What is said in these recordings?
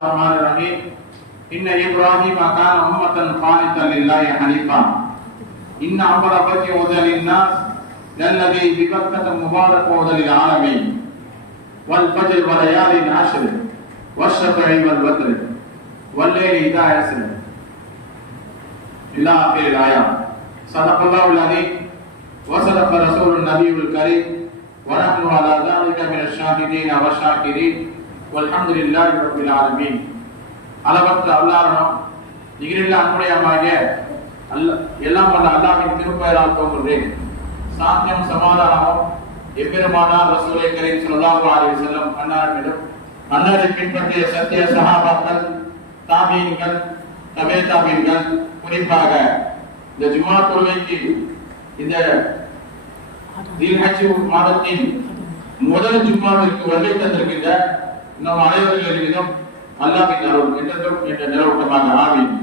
الرحمن الرحيم إن إبراهيم كان أمة قانتا لله حنيفا إن أمر بيت هدى للناس للذي ببكة مبارك هدى للعالمين والفجر وليال عشر والشفع والوتر والليل إذا يسر إلى آخر الآية صدق الله العظيم وصدق رسول النبي الكريم ونحن على ذلك من الشاهدين والشاكرين அல்ஹம்துலில்லாஹி ரப்பில் ஆலமீன் அளவற்ற அல்லாரனும் நிகரில் அன்புடையமாக அல்ல எல்லாம் வல்ல அல்லாவின் திருப்பெயரால் தோன்றுகிறேன். சாத்தியம் சமாதானமும் எம்பெருமானார் ரசூலை கரீம் ஸல்லல்லாஹு அலைஹி வஸல்லம் அன்னாரிடம் அன்னரை பின்பற்றிய சத்திய சஹாபாக்கள் தாபீன்கள் தபே தாபீன்கள் குறிப்பாக இந்த ஜுமா தொழுகைக்கு இந்த தீர்ஹஜ் மாதத்தின் முதல் ஜும்மாவிற்கு வருகை தந்திருக்கின்ற நம் விதம் அல்லாவின் அருள் என்றதும் என்ற நிலவட்டமாக ஆமீன்.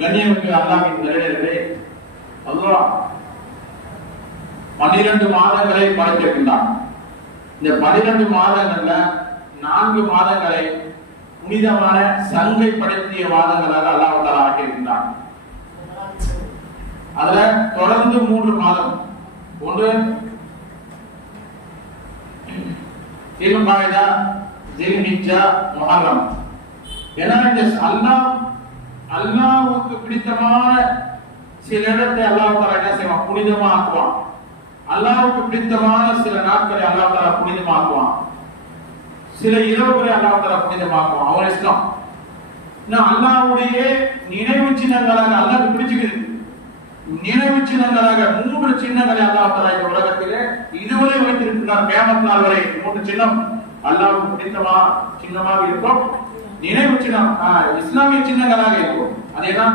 கண்ணியமிக்க அல்லாவின் நிறைவேறவே அல்லா பன்னிரண்டு மாதங்களை படைத்திருக்கின்றான். இந்த பனிரெண்டு மாதங்கள்ல நான்கு மாதங்களை புனிதமான சங்கை படுத்திய மாதங்களாக அல்லாஹ் ஆக்கியிருக்கின்றான். அதுல தொடர்ந்து மூன்று மாதம். ஒன்று தில்காய்தா தில்ஹிஜ்ஜா முஹர்ரம் ஏன்னா இந்த அல்லாஹ் அல்லாஹ்வுக்கு பிடித்தமான சில இடத்தை அல்லாஹ் தஆலா என்ன செய்வான்? புனிதமா ஆக்குவான் அல்லாஹ்வுக்கு பிடித்தமான சில நாட்களை அல்லாஹ் தஆலா புனிதமாக்குவான். சில இரவுகளை அல்லாஹ் தஆலா புனிதமாக்குவான். அவன் இஷ்டம் நான் அல்லாஹ்வுடைய நினைவு சின்னங்களாக அல்லாஹ் பிடிச்சுக்குது. நினைவு சின்னங்களாக மூன்று சின்னங்களை அல்லாஹ் தஆலா இந்த உலகத்திலே இதுவரை வைத்திருக்கிறார் கியாமத் நாள் வரை. மூன்று சின்னம். அல்லாஹ்வுக்கு பிடித்தமா சின்னமாக இருக்கும். நினைவு சின்னம் ஆஹ், இஸ்லாமிய சின்னங்களாக இருக்கும். அதேதான்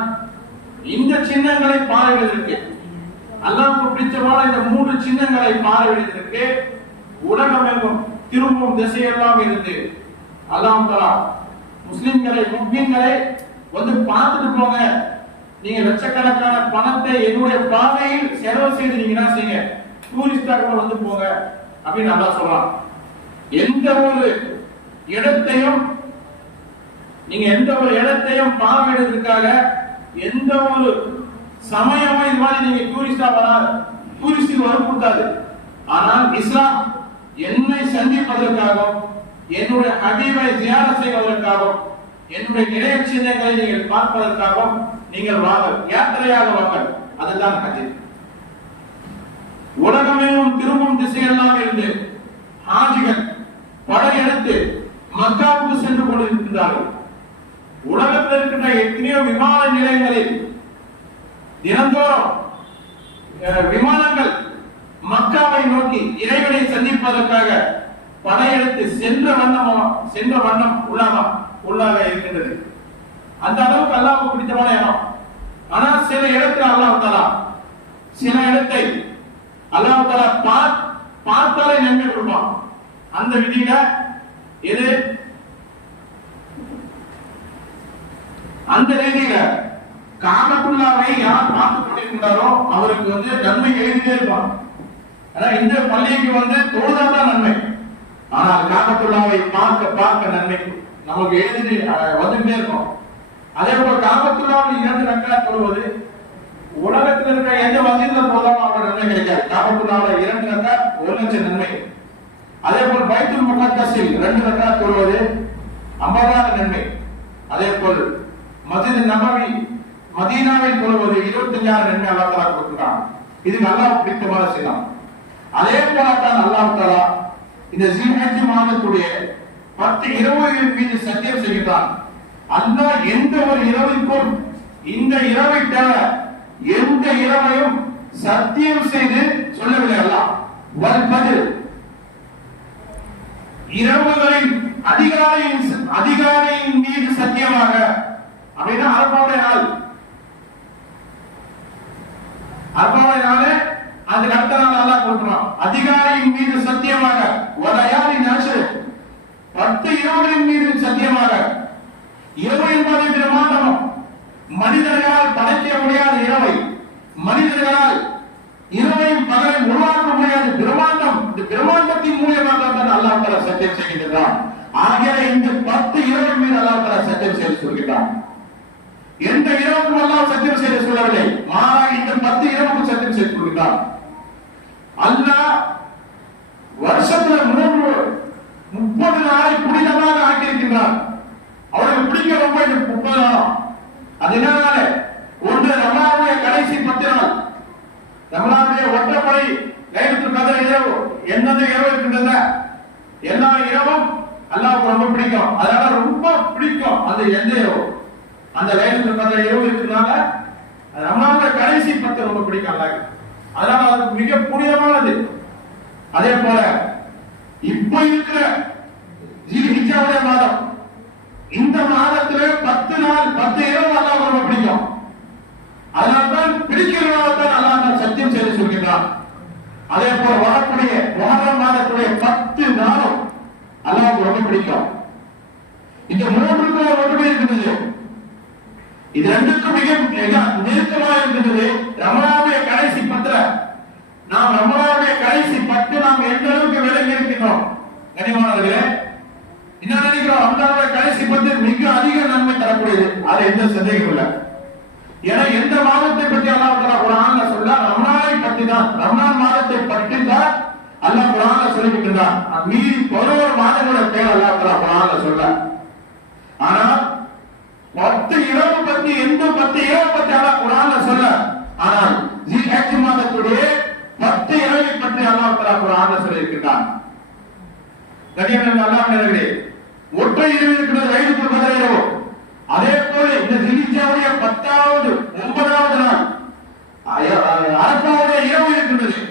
இந்த சின்னங்களை பார்வையிடுவதற்கு அல்லாவுக்கு பிடித்தமான இந்த மூன்று சின்னங்களை பார்வையிடத்திற்கு உலகம் எங்கும் திரும்பும் திசையெல்லாம் இருந்து அல்லாம் தலா முஸ்லிம்களை முஸ்லிம்களை வந்து பார்த்துட்டு போங்க. நீங்க லட்சக்கணக்கான பணத்தை என்னுடைய பாதையில் செலவு செய்து நீங்க என்ன செய்யுங்க? டூரிஸ்டாக வந்து போங்க அப்படின்னு நல்லா சொல்லலாம் எந்த ஒரு இடத்தையும் நீங்க எந்த ஒரு இடத்தையும் பார்வையிடுறதுக்காக எந்த ஒரு சமயமும் இது மாதிரி நீங்க டூரிஸ்டா வராது டூரிஸ்டுக்கு வரக்கூடாது ஆனால் இஸ்லாம் என்னை சந்திப்பதற்காகவும் என்னுடைய ஹபீபை ஜியாரத் செய்வதற்காகவும் என்னுடைய நிலைய சின்னங்களை நீங்கள் பார்ப்பதற்காகவும் நீங்கள் வாங்க யாத்திரையாக வாங்க. அதுதான் ஹஜ். உலகமேவும் திரும்பும் திசையெல்லாம் இருந்து ஹாஜிகள் படையெடுத்து மக்காவுக்கு சென்று கொண்டிருக்கிறார்கள் உலகத்தில் இருக்கின்ற எத்தனையோ விமான நிலையங்களில் தினந்தோறும் அஹ், விமானங்கள் மக்காவை நோக்கி இறைவனை சந்திப்பதற்காக படையெடுத்து சென்ற வண்ணம் சென்ற வண்ணம் உள்ளாக உள்ளாக இருக்கின்றது. அந்த அளவுக்கு அல்லாவுக்கு பிடித்தமான இடம். ஆனா சில இடத்துல அல்லாஹ் தலா சில இடத்தை அல்லாஹ் தலா பார்த்தாலே நன்மை கொடுப்பான். அந்த விதியில எது? அந்த ரீதியில காமத்துள்ளாவை யார் பார்த்து கொண்டிருக்கின்றாரோ அவருக்கு வந்து நன்மை எழுதிட்டே இருப்பான். ஆனா இந்த பள்ளிக்கு வந்து தொழுதாதான் நன்மை. ஆனால் காமத்துள்ளாவை பார்க்க பார்க்க நன்மை. நமக்கு எழுதி வந்துட்டே இருக்கும். அதே போல காமத்துள்ளாவில் இரண்டு நன்மையா தொழுவது. உலகத்தில் இருக்கிற எந்த மசிதில போதாலும் அவரோட நன்மை கிடைக்காது. காமத்துள்ளாவில் இரண்டு ரக்கா ஒரு லட்சம் நன்மை. அதே போல் பைத்துல் முகத்தஸில் ரெண்டு ரக்கா தொழுவது ஐம்பதாயிரம் நன்மை. அதே போல் மஸ்ஜித் நபவி மதீனாவில் தொழுவது இருபத்தஞ்சாயிரம் நன்மை அல்லா தலா கொடுக்கிறான் இது அல்லாஹ் பிடித்தமான செய்யலாம் அதே போலத்தான் அல்லாஹ் தலா இந்த ஜில்ஹஜ் மாதத்துடைய பத்து இரவுகளின் மீது சத்தியம் செய்கிறான் அல்லாஹ் எந்த ஒரு இரவிற்கும் இந்த இரவை தவிர எந்த இரவையும் சத்தியம் செய்து சொல்லவில்லை அல்லாஹ். வல் பதில் இரவுகளின் அதிகாரியின் அதிகாரியின் மீது சத்தியமாக அப்படின்னா அரபாவுடைய நாள். அரபாவுடைய நாள் அதுக்கு அடுத்த நாள் நல்லா கொடுக்கணும் அதிகாரியின் மீது சத்தியமாக வரையாரின் நாசு பத்து இரவுகளின் மீது சத்தியமாக இரவு என்பதை பிரமாண்டமும் மனிதர்களால் படைக்க முடியாத இரவை மனிதர்களால் இரவையும் பகலையும் உருவாக்க முடியாது. பிரம்மாண்டம். இந்த பிரம்மாண்டத்தின் மூலியமாக தான் அல்லா தஆலா சத்தியம் செய்கின்றான். ஆகிய இந்த பத்து இரவு மீது அல்லா தஆலா சத்தியம் செய்து சொல்கிறான் எந்த இரவுக்கும் அல்லாஹ் சத்தியம் செய்ய சொல்லவில்லை. மாறாக இந்த பத்து இரவுக்கும் சத்தியம் செய்து சொல்கிறான் அல்லா வருஷத்துல மூன்று முப்பது நாளை புனிதமாக ஆக்கியிருக்கின்றான். அவருக்கு பிடிக்க ரொம்ப முப்பது நாளும். அது என்ன ஒன்று ரமாவுடைய கடைசி பத்து நாள். ரமலானுடைய ஒற்றப்படை லைலத்துல் கதர் இரவு எந்தெந்த இரவு இருக்கின்றன? எல்லா இரவும் அல்லாவுக்கு ரொம்ப பிடிக்கும். அதனால ரொம்ப பிடிக்கும் அந்த எந்த இரவு அந்த லைலத்துல் கதர் இரவு இருக்கிறதுனால ரமலானுடைய கடைசி பத்து ரொம்ப பிடிக்கும் அல்லாஹ். அதனால அது மிக புனிதமானது. அதே போல இப்ப இருக்கிற மாதம். இந்த மாதத்துல பத்து நாள் பத்து இரவு அல்லாஹ் ரொம்ப பிடிக்கும். அதனால்தான் பிடிக்கிறவர்கள்தான் அல்லாஹ் சத்தியம் செய்து சொல்கின்றான். அதே போல வரக்கூடிய முகரம் மாதத்துடைய பத்து நாளும் அல்லாஹ் ரொம்ப பிடிக்கும். இந்த மூன்றுக்கும் ஒரு ஒற்றுமை இருக்கின்றது. இது ரெண்டுக்கும் மிக மிக நெருக்கமா இருக்கின்றது. ரமணாவுடைய கடைசி பத்திர. நாம் ரமணாவுடைய கடைசி பத்து நாம் எந்த அளவுக்கு விலகி இருக்கின்றோம்? கனிமானவர்களே என்ன நினைக்கிறோம்? அந்த கடைசி பத்து மிக அதிக நன்மை தரக்கூடியது. அது எந்த சந்தேகம் இல்லை. ஏன்னா எந்த மாதத்தை பற்றி அல்லாஹ் தலா குரான் சொல்ல ரமணாவை பற்றி தான் ரமணான் மாதத்தை பற்றி தான் அல்லாஹ் குர்ஆன்ல சொல்லிவிட்டான் மீதி பதினோரு மாதங்களோட பேர் அல்லாஹ் தலா குர்ஆன்ல சொல்ல ஆனா பத்து இரவு பத்தி எந்த பத்து இரவு பத்தி அல்லாஹ் குர்ஆன்ல சொல்ல. ஆனால் ஜிஹஜ் மாதத்துடைய பத்து இரவை பற்றி அல்லாஹ் தலா குர்ஆன்ல சொல்லியிருக்கிறான் கடியவன் அல்லாஹ் நேரங்களே ஒற்றை இரவு இருக்கிறது லைலத்துல் பதினேழு அதே போல இந்த சிகிச்சையுடைய பத்தாவது ஒன்பதாவது நாள். அரசாவுடைய இரவு இருக்கின்றது.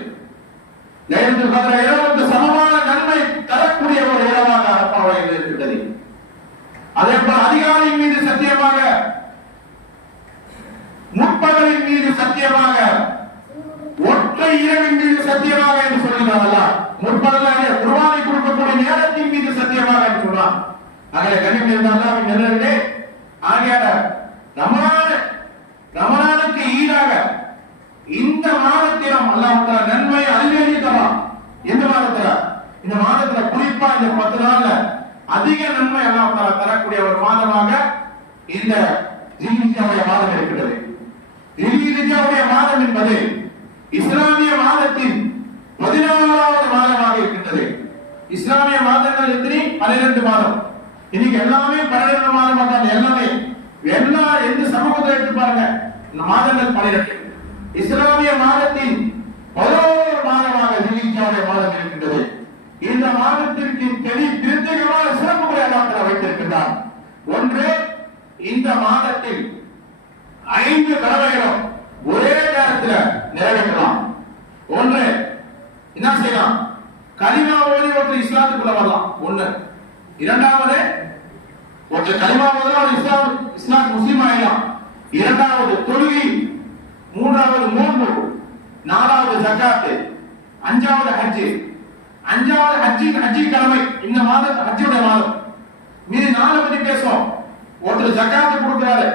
நேற்று பதில இரவுக்கு சமமான நன்மை தரக்கூடிய ஒரு இரவாக அரப்பாவை இருக்கின்றது. அதே போல அதிகாரியின் மீது சத்தியமாக முற்பகலின் மீது சத்தியமாக ஒற்றை இரவின் மீது சத்தியமாக என்று சொல்கிறார் முற்பகலாக குருவானை கொடுக்கக்கூடிய நேரத்தின் மீது சத்தியமாக என்று சொன்னார். அங்கே கனிமம் இருந்த நிலையிலே ஆகையால ரமலான ரமலானுக்கு ஈடாக இந்த மாதத்திலும் அல்லாஹ் நன்மை அள்ளி தரலாம் எந்த மாதத்துல? இந்த மாதத்துல குறிப்பா இந்த பத்து நாள்ல அதிக நன்மை அல்லாஹ் தரக்கூடிய ஒரு மாதமாக இந்த ஜிஹிஜாவுடைய மாதம் இருக்கிறது ஜிஹிஜாவுடைய மாதம் என்பது இஸ்லாமிய மாதத்தின் பதினாறாவது மாதமாக இருக்கின்றது. இஸ்லாமிய மாதங்கள் எத்தனை? பன்னிரண்டு மாதம். இன்னைக்கு எல்லாமே பன்னிரண்டு மாத மாட்டாங்க எல்லாமே. எல்லா எந்த சமூகத்தை எடுத்து பாருங்க. இந்த மாதங்கள் பன்னிரண்டு இஸ்லாமிய மாதத்தின் பதினோரு மாதமாக ஜில்ஹிஜ்ஜாவுடைய மாதம் இருக்கின்றது. இந்த மாதத்திற்கு தெளி திருத்தகமான சிறப்புகளை அல்லாஹ் வைத்திருக்கின்றார். ஒன்று இந்த மாதத்தில் ஐந்து கடமைகளும் ஒரே நேரத்துல நிறைவேற்றலாம். ஒன்று என்ன செய்யலாம்? கலிமா ஓதி ஒன்று இஸ்லாத்துக்குள்ள வரலாம். ஒன்று இரண்டாவது ஒருத்தர் கலிமா ஓதுனா இஸ்லாம் இஸ்லாம் முஸ்லீம் ஆயிடலாம் இரண்டாவது தொழுகை மூன்றாவது மூன்று நாலாவது ஜக்காத்து அஞ்சாவது ஹஜ்ஜு. அஞ்சாவது ஹஜ்ஜி ஹஜ்ஜி கடமை இந்த மாதம் ஹஜ்ஜியுடைய மாதம். மீதி நாலு பத்தி பேசுவோம். ஒருத்தர் ஜக்காத்து கொடுக்கிறாரு.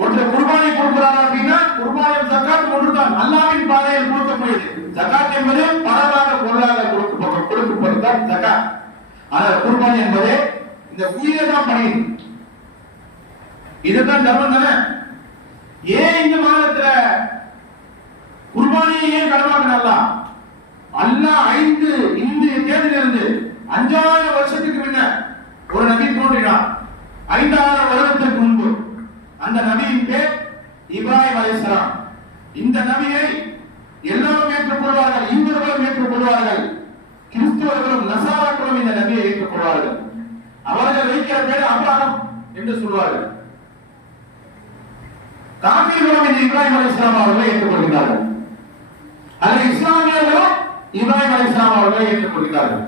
ஒருத்தர் குர்பானை கொடுக்கிறாரு அப்படின்னா குர்பானியும் ஜக்காத் ஒன்றுதான் அல்லாவின் பாதையில் கொடுக்கக்கூடியது. ஜக்காத் என்பது பணமாக பொருளாக கொடுக்கப்பட்ட கொடுக்கப்பட்டதான் ஜக்காத். ஆனால் குர்பானி என்பது இந்த உயிரை தான் பணியுது இதுதான் தர்மம் தானே? ஏன் இந்த மாதத்துல குர்பானியை ஏன் கடமாக்கினாங்களா அல்லா ஐந்து இந்த இருந்து அஞ்சாயிரம் வருஷத்துக்கு முன்ன ஒரு நபி தோன்றினார். ஐந்தாயிரம் வருடத்துக்கு முன்பு. அந்த நபியின் பேர் இப்ராஹிம் அலிஸ்லாம் இந்த நபியை எல்லோரும் ஏற்றுக்கொள்வார்கள் இந்துக்களும் ஏற்றுக்கொள்வார்கள். கிறிஸ்தவர்களும் நசாராக்களும் இந்த நபியை ஏற்றுக்கொள்வார்கள் அவர்கள் வைக்கிற பேர் அப்ராஹம் என்று சொல்வார்கள். காபீர்களும் இந்த இப்ராஹிம் அலைஹிஸ்ஸலாம் அவர்களை ஏற்றுக்கொள்கிறார்கள் அதில் இஸ்லாமியர்களும் இப்ராஹிம் அலைஹிஸ்ஸலாம் அவர்களை ஏற்றுக்கொள்கிறார்கள்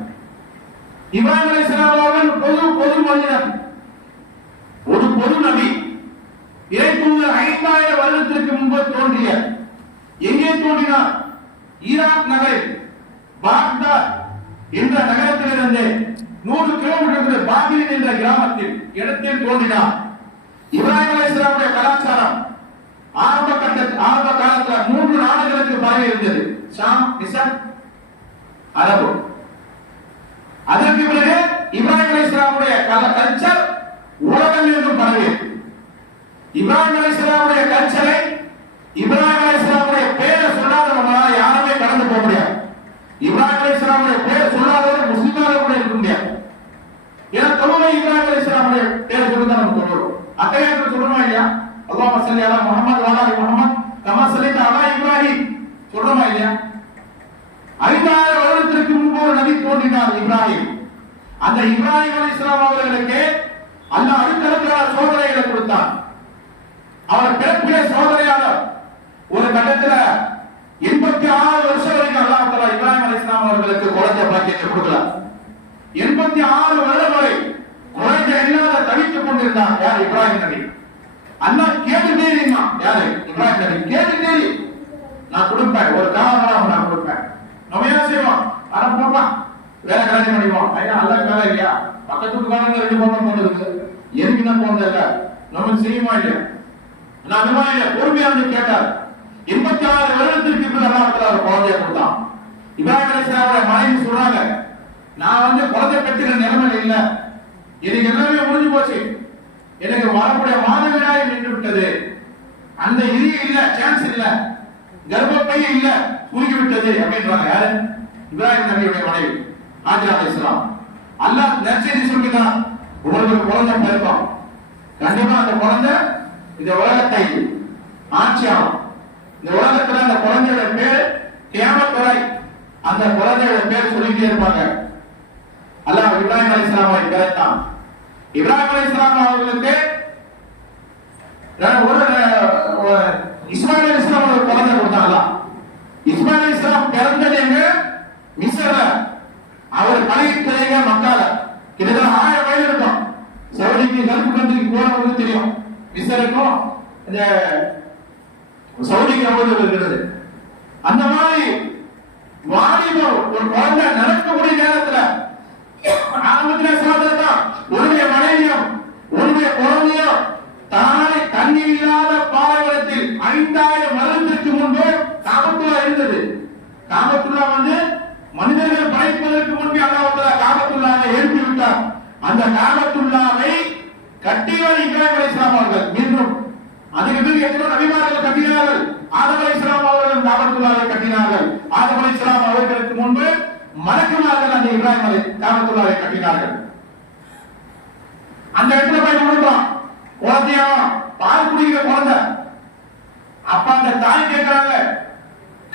இப்ராஹிம் அலைஹிஸ்ஸலாம் அவர்கள் பொது பொது மனிதன் ஒரு பொது நபி ஏற்கனவே ஐந்தாயிரம் வருடத்திற்கு முன்பு தோன்றிய எங்கே தோன்றினார்? ஈராக் நகரில் பாக்தாத் இந்த நகரத்திலிருந்து நூறு கிலோமீட்டர் பாபிலின் என்ற கிராமத்தில் இடத்தில் தோன்றினார். இப்ராஹிம் அலிஸ்லாமுடைய கலாச்சாரம் ஆரம்ப கட்ட ஆரம்ப காலத்துல மூன்று நாடுகளுக்கு பரவி இருந்தது. ஷாம் மிசர் அரபு. அதற்கு பிறகு இப்ராஹிம் அலைஹிஸ்ஸலாமுடைய கல்ச்சர் உலகம் என்றும் பரவியது இப்ராஹிம் அலிஸ்லாமுடைய கல்ச்சரை இப்ராஹிம் அலைஹிஸ்ஸலாமுடைய பேரை சொல்லாதவங்களால யாருமே கடந்து போக முடியாது. இப்ராஹிம் அலைஹிஸ்ஸலாமுடைய பேர் சொல்லாதவர் முஸ்லிமாக கூட இருக்க முடியாது ஏன்னா தொழுகை இப்ராஹிம் அலைஹிஸ்ஸலாமுடைய பேர் சொல்லி தான் நம்ம தொழுகிறோம் அத்தையாத்துல சொல்றோமா இல்லையா அல்லாஹ் சல்லி அலா முகமது வ அலா முஹம்மத். கமா அலா இப்ராஹிம். சொல்றோமா இல்லையா? ஐந்தாயிரம் வருடத்திற்கு முன்பு ஒரு நபி தோன்றினார் இப்ராஹிம். அந்த இப்ராஹிம் அலைஹிஸ்ஸலாம் அவர்களுக்கு அல்லாஹ் அடுத்தடுத்த சோதனைகளை கொடுத்தான். அவர் பிறப்பிலே சோதனையாளர். ஒரு கட்டத்துல எண்பத்தி ஆறு வருஷம் வரைக்கும் அல்லாஹ் தஆலா இப்ராஹிம் இஸ்லாம் அவர்களுக்கு குழந்தை பாக்கியத்தை கொடுக்கல. எண்பத்தி ஆறு வருடம் வரை குழந்தை இல்லாத தவித்துக் கொண்டிருந்தார் யார் இப்ராஹிம் நபி? அண்ணா கேட்டுட்டே இருந்தான் யாரு? இப்ராஹிம் நபி கேட்டுட்டே நான் கொடுப்பேன். ஒரு காரணம் நான் கொடுப்பேன். நம்ம என்ன செய்வோம்? அட போப்பா. வேலை கல்யாணம் பண்ணிக்குவோம் ஐயா அல்ல வேலை இல்லையா பக்கத்து வீட்டுக்காரங்க ரெண்டு பொண்ணு போனதுக்கு எதுக்கு என்ன போனது இல்ல. நம்ம செய்யுமா இல்லையா? நான் அந்த மாதிரி பொறுமையா வந்து கேட்டார். எண்பத்தி ஆறு வருடத்திற்கு பிறகு அல்லாஹ் ஒரு குழந்தைய கொடுத்தான். இப்ராஹிம் அலைஹிஸ்ஸலாமுடைய மனைவி சொல்றாங்க நான் வந்து குழந்தை பெற்றுக்கிற நிலைமையில இல்ல. எனக்கு எல்லாமே முடிஞ்சு போச்சு. எனக்கு வரக்கூடிய மாதவிடாய் நின்று விட்டது அந்த இது இல்ல சான்ஸ் இல்ல. கர்ப்பப்பை இல்ல சுருங்கி விட்டது அப்படின்றாங்க யாரு? இப்ராஹிம் நபியுடைய மனைவி ஆஜர் அலி இஸ்லாம் அல்லாஹ் நச்சரி சொல்லிதான் உங்களுக்கு குழந்தை பிறக்கும் கண்டிப்பா அந்த குழந்தை இந்த உலகத்தை ஆட்சியாகும். இந்த உலகத்துல அந்த குழந்தையோட பேர் கேமத்துறை அந்த குழந்தையோட பேர் சொல்லிட்டே இருப்பாங்க. அல்லாஹ் இப்ராஹிம் அலைஹிஸ்ஸலாமை பிறத்தான் இப்ராஹிம் அலைஹிஸ்ஸலாம் அவர்களுக்கு ஒரு ஒரு இஸ்மாயில் இஸ்லாம் ஒரு குழந்தை கொடுத்தாங்களா இஸ்மாயில் இஸ்லாம் பிறந்தது எங்க? மிஸ்ரல. அவர் பழைய பழகிக்கிறீங்க மக்கால. கிட்டத்தட்ட ஆயிரம் வயது இருக்கும். சவுதிக்கு கல்ஃப் கண்ட்ரிக்கு போனவங்களுக்கு தெரியும். மிஸ்ருக்கும் இந்த சவுதிக்கு எவ்வளவு இருக்கிறது. அந்த மாதிரி வாலிபம் ஒரு குழந்தை நடக்கக்கூடிய நேரத்துல ஆரம்பத்துல சாதனை உன்னுடைய மனைவியும் உன்னுடைய குழந்தையும் தானே தண்ணீர் இல்லாத பாலைவனத்தில் ஐந்தாயிரம் வருடத்திற்கு முன்பு காபத்துல்லா இருந்தது காபத்துல்லா வந்து மனிதர்கள் படைப்பதற்கு முன்பே அல்லாஹ் காபத்துல்லாவை எழுப்பி விட்டார். அந்த காபத்துல்லாவை கட்டியவர் இப்ராஹிம் அலைஹிஸ்ஸலாம் அவர்கள். மீண்டும் அதுக்கு பிறகு எத்தனை நபிமார்கள் கட்டினார்கள். ஆதம் அலைஹிஸ்ஸலாம் அவர்கள் காபத்துல்லாவை கட்டினார்கள். ஆதம் அலைஹிஸ்ஸலாம் அவர்களுக்கு முன்பு மலக்குமார்கள் அந்த இப்ராஹிம் அலி காபத்துல்லாவை கட்டினார்கள். அந்த இடத்துல போய் விழுந்தோம் குழந்தையா பால் குடிக்கிற குழந்தை. அப்ப அந்த தாய் கேட்கிறாங்க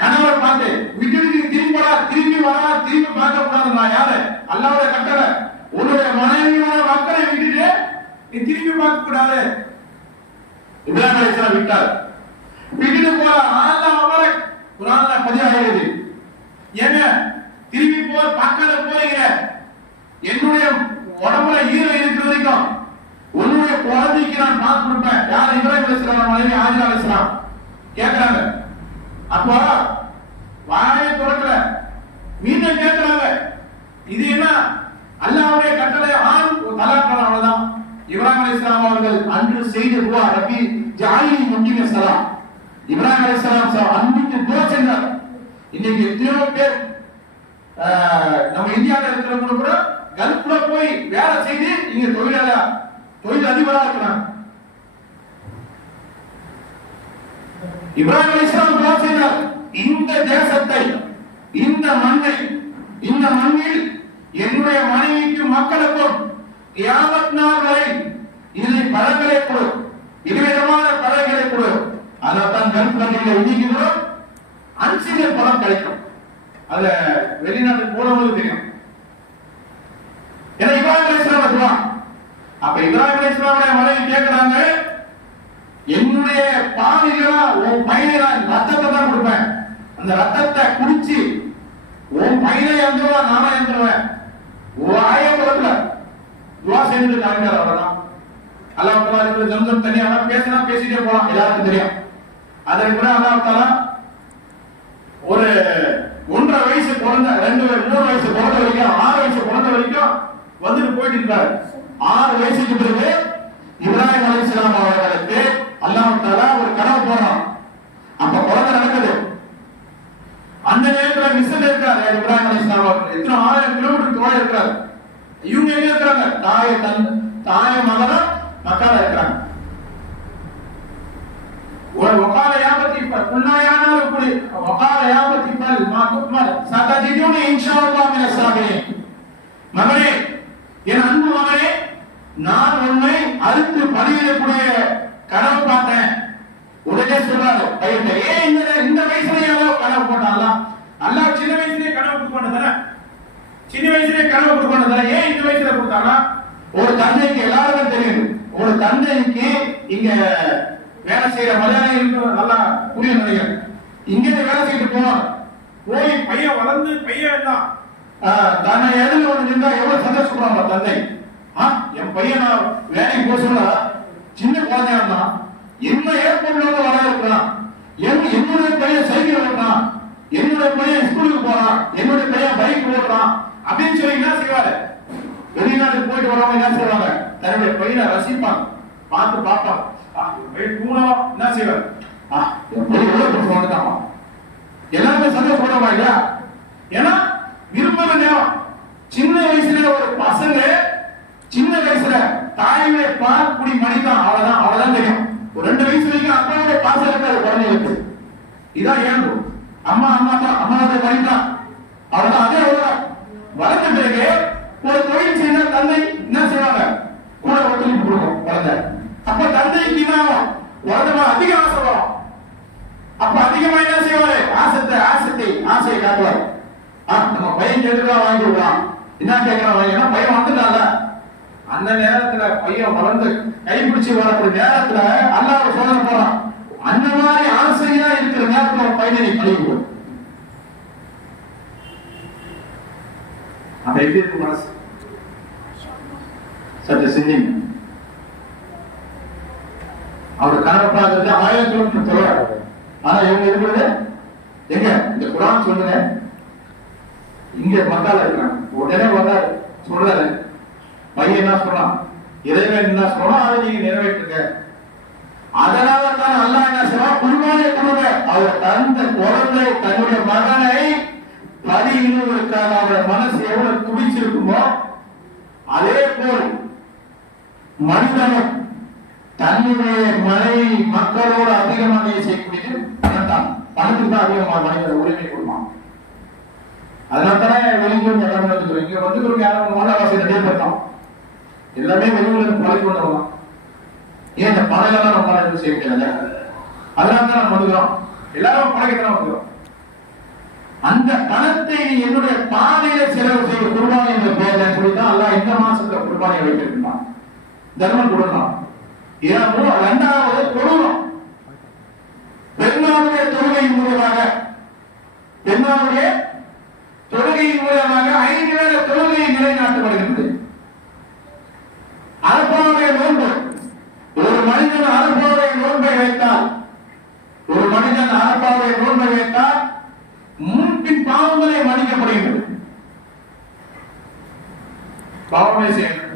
கணவரை பார்த்து விட்டுட்டு நீ திரும்பி வரா திரும்பி வரா திரும்பி பார்க்க கூடாதுமா யாரு? அல்லாவோட கட்டளை. உன்னுடைய மனைவியோட மக்களை விட்டுட்டு நீ திரும்பி பார்க்க கூடாது இப்ராஹிம் அலைஹிஸ்ஸலாம் விட்டார். விட்டுட்டு போற ஆனா அவரை குரான்ல பதிவாகிறது. ஏங்க திரும்பி போ பார்க்காத போறீங்க. என்னுடைய உடம்புல ஈரம் இருக்கிற வரைக்கும் உன்னுடைய குழந்தைக்கு நான் பார்த்து கொடுப்பேன். யார்? இப்ராஹிம் அலிஸ்லாம் மனைவி ஆஜிலா அலிஸ்லாம் கேட்கிறாங்க அப்போ வாயை திறக்கல மீண்டும் கேட்கிறாங்க இது என்ன அல்லாஹ்வுடைய கட்டளை ஆண் தலாக்கான அவ்வளவுதான் இப்ராஹிம் அலைஹிஸ்ஸலாம் அவர்கள் அன்று செய்த துவா ரப்பி ஜாலி முக்கிய சலாம் இப்ராஹிம் அலைஹிஸ்ஸலாம் ச- அன்னைக்கு துவா செஞ்சார் இன்னைக்கு எத்தனையோ பேர் நம்ம இந்தியாவில் இருக்கிறவங்க கூட கல்ஃப்ல போய் வேலை செய்து இங்க தொழிலாளா தொழில் அதிபரா இருக்கிறாங்க. இப்ராஹிம் இஸ்லாம் துவா செய்தார் இந்த தேசத்தை இந்த மண்ணை இந்த மண்ணில் என்னுடைய மனைவிக்கு மக்களுக்கும் கியாமத் நாள் வரை இதில் பழங்களை கொடு இதுவிதமான பழங்களை கொடு. அதான் கல்ஃப் கண்ட்ரியில அத வெளிநாட்டுக்கு போனவங்களுக்கு தெரியும். ஏன்னா இப்ராஹிம் அலைஹிஸ்ஸலாம் துவா அப்ப இப்ராஹிம் அலைஹிஸ்ஸலாமுடைய மனைவி கேட்கிறாங்க என்னுடைய பாவிகளா உன் பையனை நான் ரத்தத்தை தான் கொடுப்பேன். அந்த ரத்தத்தை குடிச்சு உன் பையனை இறந்துருவா நானே இறந்துருவேன் ஒரு ஆயம் கொடுக்கல துவா செய்து காமிக்கார் வரலாம் அல்லாஹ் தஆலா இருக்கிற ஜம்சம் தனியா பேசினா பேசிட்டே போலாம் எல்லாருக்கும் தெரியும். அதற்கு பிறகு அல்லாஹ் தஆலா ஒரு ஒன்றரை வயசு குழந்தை ரெண்டு மூணு வயசு குழந்தை வரைக்கும் ஆறு வயசு குழந்தை வரைக்கும் வந்துட்டு போயிட்டு இருக்காரு. ஆறு வயசுக்கு பிறகு இப்ராஹிம் அலி இஸ்லாம் அவர்களுக்கு அல்லாமட்டால ஒரு கனவு போறான். அப்ப குழந்தை நடக்குது. அந்த நேரத்துல மிஸ்ல இருக்காரு இப்ராஹிம் அலி இஸ்லாம் அவர்கள் எத்தனை ஆயிரம் கிலோமீட்டர் தோட இருக்காரு. இவங்க எங்க இருக்கிறாங்க தாய தன் தாய மகனா மக்கால இருக்கிறாங்க. ஒரு ஒக்காலையா உண்மையான கூடி வகால யாபத்தி மல் மா குக்மல் சதஜிதுனி இன்ஷாஅல்லாஹ் மின சாபிரின். மகனே என் அன்பு மகனே நான் உன்னை அறுத்து பலியிடக்கூடிய கனவு பார்த்தேன். உடனே சொல்றாரு பையன் ஏன் இந்த இந்த வயசுலயே யாரோ கனவு போட்டாலாம் அல்லாஹ் சின்ன வயசுலயே கனவு கொடுப்பானு தானே சின்ன வயசுலயே கனவு கொடுப்பானு தானே ஏன் இந்த வயசுல கொடுத்தானா ஒரு தந்தைக்கு எல்லாருக்கும் தெரியும். ஒரு தந்தைக்கு இங்க வேலை செய்யற மலையாளிகளுக்கு நல்லா புரிய நிறைய இங்கேருந்து வேலை செய்துட்டு போவாங்க போய் பையன் வளர்ந்து பையன் தான் தன்னை எதிரில் ஒன்று நின்றா எவ்வளவு சந்தோஷப்படுவாங்க தந்தை? ஆ, என் பையன் நான் வேலைக்கு போக சொல்ல சின்ன குழந்தையா இருந்தான். என்ன ஏற்படுறவங்க வர இருக்கலாம் என் என்னுடைய பையன் சைக்கிள் ஓட்டுறான். என்னுடைய பையன் ஸ்கூலுக்கு போறான். என்னுடைய பையன் பைக் ஓட்டுறான். அப்படின்னு சொல்லி என்ன செய்வாரு? வெளிநாட்டுக்கு போயிட்டு வரவங்க என்ன செய்வாங்க? தன்னுடைய பையனை ரசிப்பாங்க. பார்த்து பார்ப்பாங்க. ஆ, என் பையன் என்ன செய்வார்? ஆ, என் பையன் எவ்வளவு இல்லையா? ஏன்னா விரும்புற நேரம். சின்ன வயசுல ஒரு பசங்க சின்ன வயசுல தாயுடைய பால் குடி மணிதான் அவ்வளவுதான் அவ்வளவுதான் தெரியும். ஒரு ரெண்டு வயசு வரைக்கும் அப்பாவுடைய பாசம் இருக்காது குழந்தைகளுக்கு. இதான் இயல்பு. அம்மா அம்மா தான் அம்மாவுடைய மணிதான் அவ்வளவுதான் அதே அவ்வளவுதான் வளர்ந்த பிறகு ஒரு தொழில் செய்த தந்தை என்ன செய்வாங்க கூட ஒத்துழைப்பு கொடுக்கும் குழந்தை அப்ப தந்தைக்கு என்ன ஆகும் குழந்தை அதிக ஆசை வரும் அப்ப அதிகமா என்ன செய்வாரு ஆசத்தை ஆசத்தை ஆசையை காட்டுவார் ஆ, நம்ம பையன் கேட்டுதான் வாங்கி விடுறான் என்ன கேட்கிறான் வாங்கினா பையன் வந்துட்டான்ல அந்த நேரத்துல பையன் வளர்ந்து கைப்பிடிச்சு வரக்கூடிய நேரத்துல அல்லாஹ் சோதனை போறான் அந்த மாதிரி ஆசையா இருக்கிற நேரத்துல ஒரு பையனை நீ கழுவி விடு அப்ப எப்படி இருக்கு மனசு சற்று சிந்திங்க அவர் கனவு பார்க்கறது ஆயிரம் கிலோமீட்டர் சொல்றாரு ஆனா இவங்க இருக்கிறது எங்க இந்த குரான் சொல்லுங்க இங்க உடனே வந்தாரு சொல்றாரு. பையன் என்ன சொல்றான் இறைவன் என்ன சொல்றான் அதை நீங்க நிறைவேற்றுங்க. அதனால தான் அல்லாஹ் என்ன சொல்றான் குருவானை கொடுங்க. அவர் தந்த குழந்தை தன்னுடைய மகனை பலியிடுவதற்காக அவர் மனசு எவ்வளவு துடிச்சிருக்குமோ அதே போல் மனிதனும் தன்னுடைய மனை மக்களோடு அதிகமாக செய்யக்கூடியது பணத்தான் பணத்துக்கு தான் அதிகமாக மனிதர் உரிமை கொடுப்பான். அதனால தானே வெளியூர் இடம் வந்துக்கிறோம் இங்க வந்துக்கிறோம் யாரும் மோனவாசி ரெண்டே எல்லாமே வெளியூர்ல இருந்து பழகி கொண்டு வரலாம். ஏன் இந்த பணம் நம்ம எதுவும் செய்ய முடியாது அதனால தான் நம்ம வந்துக்கிறோம். எல்லாரும் வந்துக்கிறோம். அந்த பணத்தை என்னுடைய பாதையில செலவு செய்ய குர்பானி என்ற பெயர்ல சொல்லிதான் அல்லாஹ் இந்த மாசத்துல குர்பானியை வைத்திருக்கிறான் தர்மம் கொடுக்கலாம் இரவு இரண்டாவது கொடுக்கணும். பெருமாளுடைய தொழுகையின் மூலமாக பெருமாளுடைய தொழுகையின் மூலமாக ஐந்து வேளை தொழுகையை நிலைநாட்டப்படுகின்றது. அரப்பாவுடைய நோன்பு. ஒரு மனிதன் அரப்பாவுடைய நோன்பை வைத்தால் ஒரு மனிதன் அரப்பாவுடைய நோன்பை வைத்தால் மூன்றின் பாவங்களை மன்னிக்கப்படுகின்றது பாவமே செய்யணும்.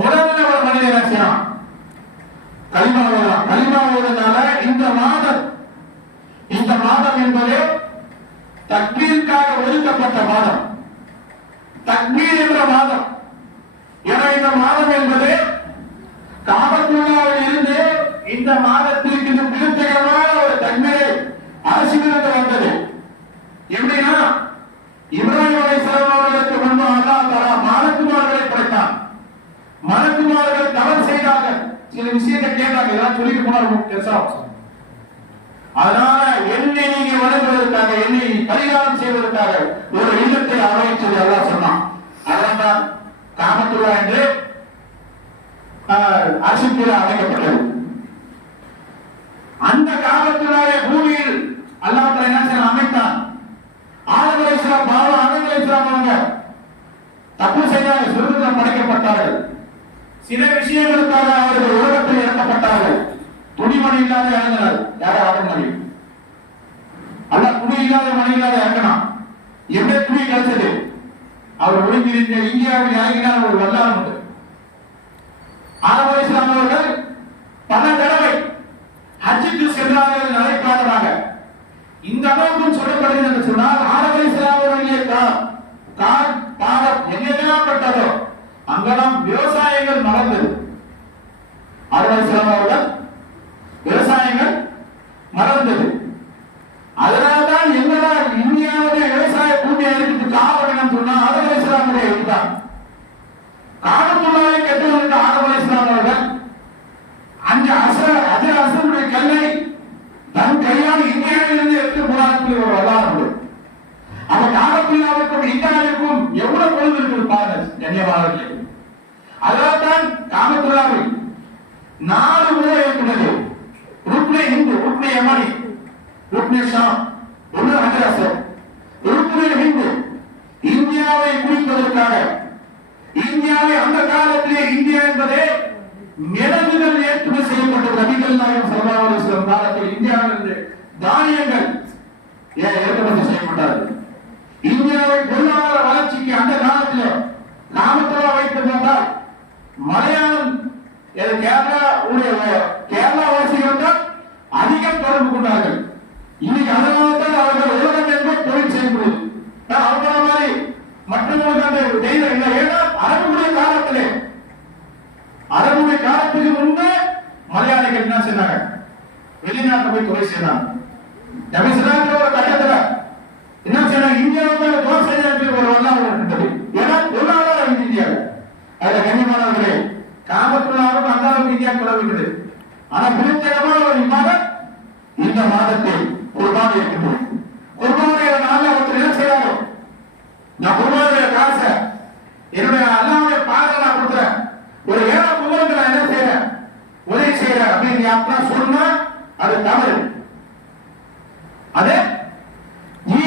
முதல்ல ஒரு மனிதன் என்ன செய்யலாம் களிமா ஓதலாம் ஓதுனால இந்த மாதம் இந்த மாதம் என்பது தக்மீருக்காக ஒதுக்கப்பட்ட மாதம். தக்மீர் என்ற மாதம். என இந்த மாதம் என்பது காபத்துள்ளாவில் இருந்து இந்த மாதத்திற்கு இது திருத்தகமான ஒரு தன்மையை அரசிலிருந்து வந்தது. எப்படின்னா இப்ராஹிம் அலை அவர்களுக்கு முன்பு அல்லாஹ் தஆலா மாலக்குமார்களை படைத்தான். மலக்குமார்கள் தவறு செய்தார்கள். சில விஷயத்தை கேட்டாங்க. இதெல்லாம் சொல்லிட்டு போனார் பெருசா அதனால என்னை நீங்க வணங்குவதற்காக என்னை பரிகாரம் செய்வதற்காக ஒரு இல்லத்தை அமைச்சது எல்லாம் சொன்னான். அதனால்தான் காமத்துள்ளா என்று அரசுக்கு அமைக்கப்பட்டது அந்த காமத்துள்ளாவை பூமியில் அல்லாஹ் என்ன செய்ய அமைத்தான். ஆதவரை இஸ்லாம் பாவம் ஆதவரை இஸ்லாம் அவங்க தப்பு செய்யாத சுதந்திரம் படைக்கப்பட்டார்கள். சில விஷயங்களுக்காக அவர்கள் உலகத்தில் இறக்கப்பட்டார்கள். துணிமணி இல்லாத இறங்கினார். யார ஆதம் மணி அல்ல துணி இல்லாத மணி இல்லாத இறங்கணும் எப்படி துணி கிடைச்சது அவர் ஒழுங்கிருந்த இந்தியாவில் இறங்கினார் ஒரு வல்லாரம் உண்டு. ஆதவரை இஸ்லாம் அவர்கள் பல தடவை ஹஜ்ஜுக்கு சென்றார்கள் நடைபாடலாக இந்த அளவுக்கு சொல்லப்படுகிறது என்று சொன்னால் ஆடவை இஸ்லாமுடைய கால் பாதம் எங்கெல்லாம் பட்டதோ அங்கெல்லாம் விவசாயங்கள் மறந்தது ஆடவை இஸ்லாம் அவர்கள் மறந்து இன்னைக்கு அதனால தான் அவர்கள் உலகம் என்பது தொழில் செய்ய முடியும். அவங்கள மாதிரி மற்றவங்களுக்கு அந்த தைரியம் இல்லை. ஏன்னா அரபுடைய காலத்திலே அரபுடைய காலத்துக்கு முன்பே மலையாளிகள் என்ன செய்தாங்க? வெளிநாட்டில் போய் தொழில் செய்தாங்க. நபிசுலாத்துல ஒரு கட்டத்தில் என்ன செய்யறாங்க இந்தியாவுக்கு தோல் செய்யறதுக்கு ஒரு வரலாறு இருந்தது ஏன்னா பொருளாதாரம் இது இந்தியாவில் அதுல கண்ணியமானவர்களே காமத்துள்ளாவும் அந்த அளவுக்கு இந்தியா குழந்தைகிறது ஆனா புனிதமான ஒரு விவாதம் இந்த மாதத்தில் குர்பான் இருக்கின்றது குர்பானுடைய நாள் ஒருத்தர் என்ன செய்யறாங்க நான் குர்பானுடைய காசை என்னுடைய அல்லாவுடைய பாதை நான் கொடுக்குறேன். ஒரு ஏழை குடும்பத்துக்கு நான் என்ன செய்யறேன்? உதவி செய்யறேன் அப்படின்னு யாருன்னா சொன்னா அது தவறு. அதே நீ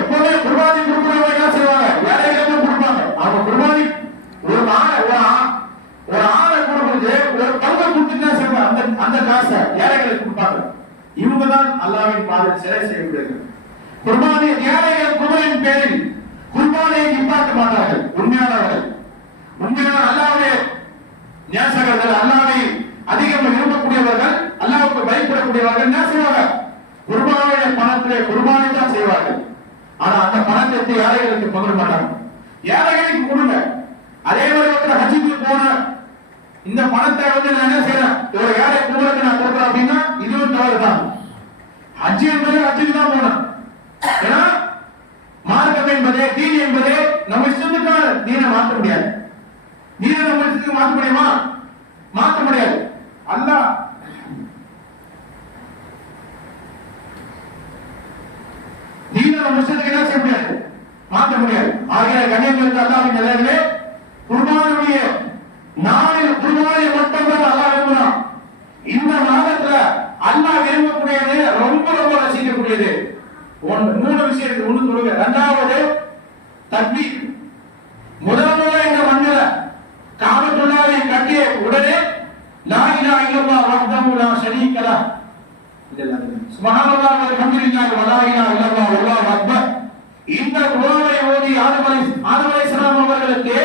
எப்பவுமே குர்பானி கொடுக்கிறவங்க என்ன செய்வாங்க? ஏழைகளுக்கும் கொடுப்பாங்க. அவங்க குர்பானி ஒரு ஆணை ஒரு ஆளை ஒரு ஆணை கொடுக்குறது ஒரு பங்கை கொடுத்துட்டு என்ன செய்வாங்க? அந்த அந்த காசை ஏழைகளுக்கு இவங்க தான் அல்லாவின் பாதையில் சிலை செய்யப்படுகிறது குர்பானை ஏழைகள் குர்பானின் பேரில் குர்பானியை நிப்பாட்ட மாட்டார்கள். உண்மையானவர்கள். உண்மையான அல்லாவுடைய நேசகர்கள் அல்லாவை அதிகம் விரும்பக்கூடியவர்கள் அல்லாவுக்கு பயப்படக்கூடியவர்கள் என்ன செய்வாங்க குர்பானுடைய பணத்திலே குர்பானை தான் செய்வார்கள். ஆனா அந்த பணத்தை ஏழைகளுக்கு பகிர மாட்டாங்க. ஏழைகளுக்கு கொடுங்க. அதே மாதிரி ஒருத்தர் ஹஜ்ஜுக்கு போன இந்த பணத்தை வந்து நான் என்ன செய்யறேன் ஒரு ஏழை குடும்பத்தை நான் கொடுக்குறேன் அப்படின்னா இதுவும் தவறு தான் ஹஜ் என்பது ஹஜ்ஜுக்கு தான் போனோம் ஏன்னா மார்க்கம் என்பதே தீன் என்பதே நம்ம இஷ்டத்துக்கு தீனை மாற்ற முடியாது. தீனை நம்ம இஷ்டத்துக்கு மாற்ற முடியுமா மாற்ற முடியாது அல்லாஹ் தீனை நம்ம இஷ்டத்துக்கு என்ன செய்ய முடியாது மாற்ற முடியாது ஆகிய கண்ணியங்களுக்கு அல்லாவின் நிலையிலே குர்பானுடைய நாளில் குர்பானை மட்டும் தான் அல்லாஹ் விரும்புறான் இந்த மாதத்துல அல்லாஹ் விரும்பக்கூடியது ரொம்ப ரொம்ப ரசிக்கக்கூடியது ஒன்று மூணு விஷயம் இருக்கு ஒண்ணு சொல்லுங்க ரெண்டாவது தக்பீர் முதல் முறை இந்த மண்ணில காபத்துள்ளாவை கட்டிய உடனே லா இலாஹ இல்லல்லாஹ் வஹ்தஹு லா ஷரீக லஹ் சுப்ஹானல்லாஹ் வல்ஹம்துலில்லாஹ் வலா இலாஹ இல்லல்லாஹ் வல்லாஹு அக்பர் இந்த குர்ஆனை ஓதி ஆதம் அலை அவர்களுக்கு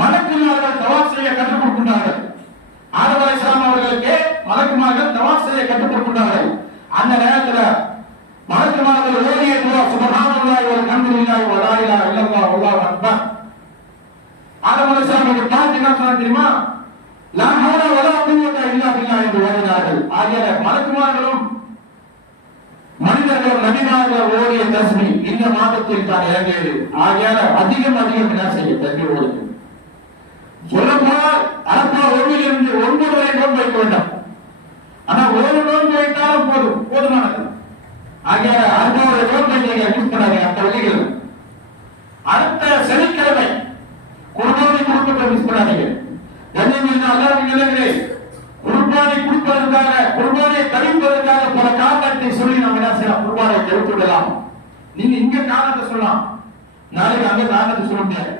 மலக்குமார்கள் தவாப் செய்ய கற்றுக் கொடுக்கின்றார்கள். ஆதம் அலைஹிஸ்ஸலாம் அவர்களுக்கு மலக்குமார்கள் தவாப் செய்ய கற்றுக் கொடுக்கின்றார்கள். அந்த நேரத்துல மலக்குமார்கள் ஓதிய துவா சுப்ஹானல்லாஹ் வல்ஹம்துலில்லாஹ் வலா இலாஹ இல்லல்லாஹ் வல்லாஹு அக்பர். ஆதம் அலைஹிஸ்ஸலாம் அவர்கள் பார்த்து என்ன தெரியுமா? நான் ஹவுல வலா குவத்த இல்லா பில்லாஹ் என்று ஓதினார்கள். ஆகிய மலக்குமார்களும் மனிதர்கள் நபிமார்கள் ஓடிய தஸ்மி இந்த மாதத்தில் தான் இறங்கியது. ஆகையால அதிகம் அதிகம் என்ன செய்ய தஸ்மி ஓடுங்க சொல்ல போனால் அரப்பா ஒன்றில் ஒன்பது வரை நோன்பு வைக்க வேண்டாம். ஆனா ஒரு நோன்பு வைத்தாலும் போதும் போதுமானது. ஆகையால அரப்பாவுடைய நோன்பை நீங்க யூஸ் பண்ணாங்க அந்த வழிகள் அடுத்த செலுத்த குர்பானி கொடுக்க மிஸ் பண்ணாதீங்க கண்ணியமில்லை அல்லாஹ் நிலைகளே குர்பானை கொடுப்பதற்காக குர்பானை கழிப்பதற்காக பல காரணத்தை சொல்லி நம்ம என்ன எடுத்து விடலாம் நீங்க இங்க காரணத்தை சொல்லலாம். நாளைக்கு அங்க காரணத்தை சொல்ல முடியாது.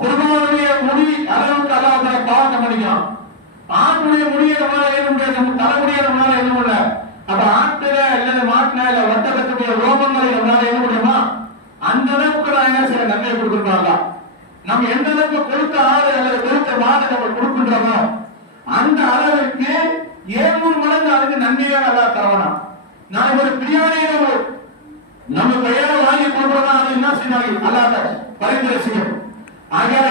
குர்பானுடைய முடி அளவுக்கு அல்லாத தஆலா பாவம் பண்ணிக்கலாம் ஆணுடைய முடியை நம்மளால ஏற முடியாது. நம்ம தலைமுடியை நம்மளால ஏற முடியல. அப்ப ஆட்டுல இல்ல மாட்டுல இல்ல வட்டக்கத்துடைய ரோமங்களை நம்மளால ஏற முடியுமா? அந்த அளவுக்கு நான் சில நன்மை கொடுக்கின்றாங்க நம்ம எந்த அளவுக்கு கொடுத்த ஆடு அல்லது கொடுத்த மாடு நம்ம கொடுக்கின்றோமோ அந்த அளவுக்கு ஏழு மடங்கு அதுக்கு நன்மையாக அல்லா தரவனா நான் ஒரு பிரியாணியை நம்ம நம்ம கையால வாங்கி கொடுக்கிறோம்னா அது என்ன செய்யணும் அல்லாத பரிந்துரை செய்யும் ஆகையால